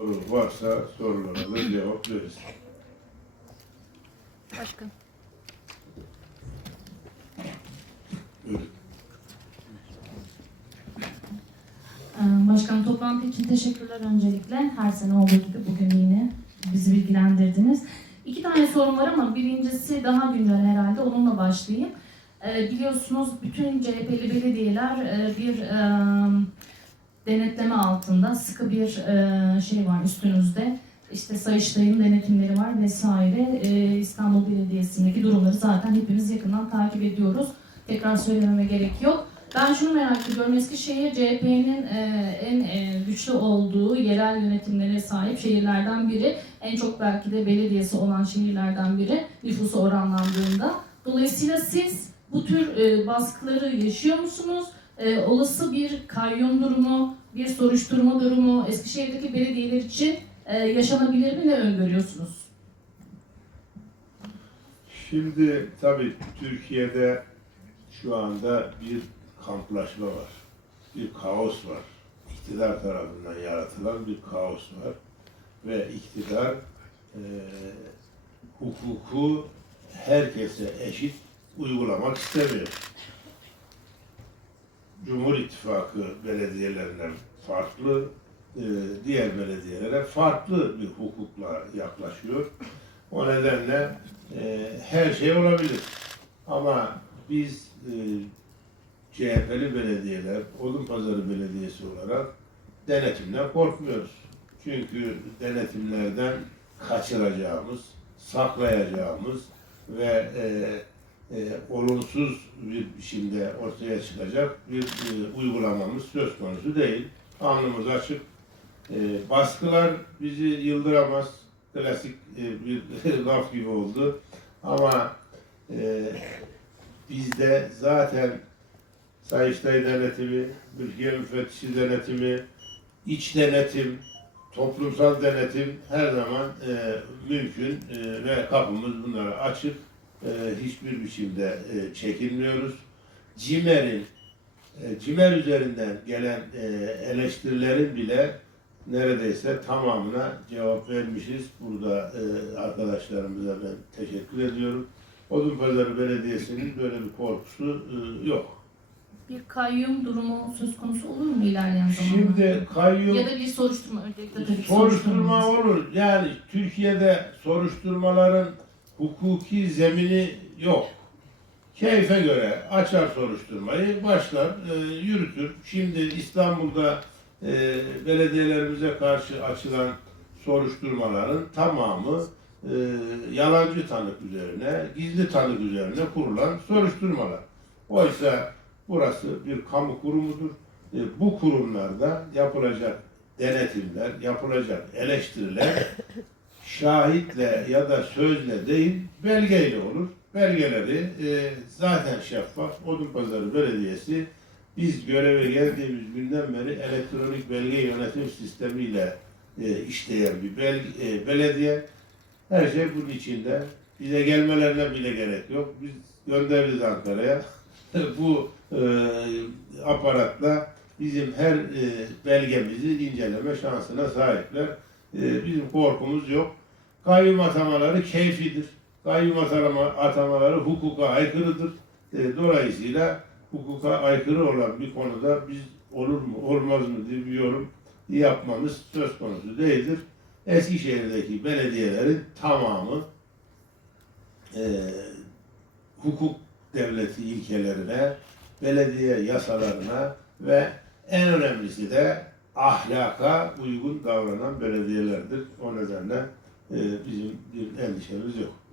Soru varsa sorulara da cevap veririz. Başkan. Ee, Başkanım toplantı için teşekkürler öncelikle. Her sene olduğu gibi bugün yine bizi bilgilendirdiniz. İki tane sorum var ama birincisi daha güncel herhalde. Onunla başlayayım. Ee, biliyorsunuz bütün CHP'li belediyeler e, bir e, denetleme altında sıkı bir e, şey var üstünüzde. İşte Sayıştay'ın denetimleri var vesaire. Ee, İstanbul Belediyesi'ndeki durumları zaten hepimiz yakından takip ediyoruz. Tekrar söylememe gerek yok. Ben şunu merak ediyorum. Eskişehir CHP'nin e, en e, güçlü olduğu yerel yönetimlere sahip şehirlerden biri. En çok belki de belediyesi olan şehirlerden biri nüfusu oranlandığında. Dolayısıyla siz bu tür e, baskıları yaşıyor musunuz? E, olası bir kayyum durumu, bir soruşturma durumu Eskişehir'deki belediyeler için e, yaşanabilir mi? Ne öngörüyorsunuz? Şimdi tabii Türkiye'de şu anda bir kamplaşma var. Bir kaos var. İktidar tarafından yaratılan bir kaos var. Ve iktidar e, hukuku herkese eşit uygulamak istemiyor. Cumhur İttifakı belediyelerine farklı, e, diğer belediyelere farklı bir hukukla yaklaşıyor. O nedenle e, her şey olabilir. Ama biz e, CHP'li belediyeler, Odunpazarı Belediyesi olarak denetimden korkmuyoruz. Çünkü denetimlerden kaçıracağımız, saklayacağımız ve e, e, olumsuz bir biçimde ortaya çıkacak bir e, uygulamamız söz konusu değil. Alnımız açık. E, baskılar bizi yıldıramaz. Klasik e, bir laf gibi oldu. Ama e, bizde zaten Sayıştay denetimi, Mülkiye müfettişi denetimi, iç denetim, toplumsal denetim her zaman e, mümkün e, ve kapımız bunlara açık. E, hiçbir biçimde e, çekinmiyoruz. CİMER'in e, CİMER üzerinden gelen e, eleştirilerin bile neredeyse tamamına cevap vermişiz. Burada e, arkadaşlarımıza ben teşekkür ediyorum. Odunpazarı Belediyesi'nin böyle bir korkusu e, yok. Bir kayyum durumu söz konusu olur mu ilerleyen zamanlarda? Şimdi kayyum Ya da bir soruşturma öncelikle soruşturma soruşturma. olur. Yani Türkiye'de soruşturmaların hukuki zemini yok. Keyfe göre açar soruşturmayı, başlar, e, yürütür. Şimdi İstanbul'da e, belediyelerimize karşı açılan soruşturmaların tamamı e, yalancı tanık üzerine, gizli tanık üzerine kurulan soruşturmalar. Oysa burası bir kamu kurumudur. E, bu kurumlarda yapılacak denetimler, yapılacak eleştiriler şahitle ya da sözle değil, belgeyle olur. Belgeleri e, zaten şeffaf. Odunpazarı Belediyesi biz göreve geldiğimiz günden beri elektronik belge yönetim sistemiyle e, işleyen bir bel, e, belediye. Her şey bunun içinde. Bize gelmelerine bile gerek yok. Biz göndeririz Ankara'ya. Bu e, aparatla bizim her e, belgemizi inceleme şansına sahipler. E, bizim korkumuz yok. Kayyum atamaları keyfidir. Kayyum atama, atamaları hukuka aykırıdır. E, dolayısıyla hukuka aykırı olan bir konuda biz olur mu olmaz mı diye bir yorum yapmamız söz konusu değildir. Eskişehir'deki belediyelerin tamamı e, hukuk devleti ilkelerine, belediye yasalarına ve en önemlisi de ahlaka uygun davranan belediyelerdir. O nedenle e, bizim bir endişemiz yok.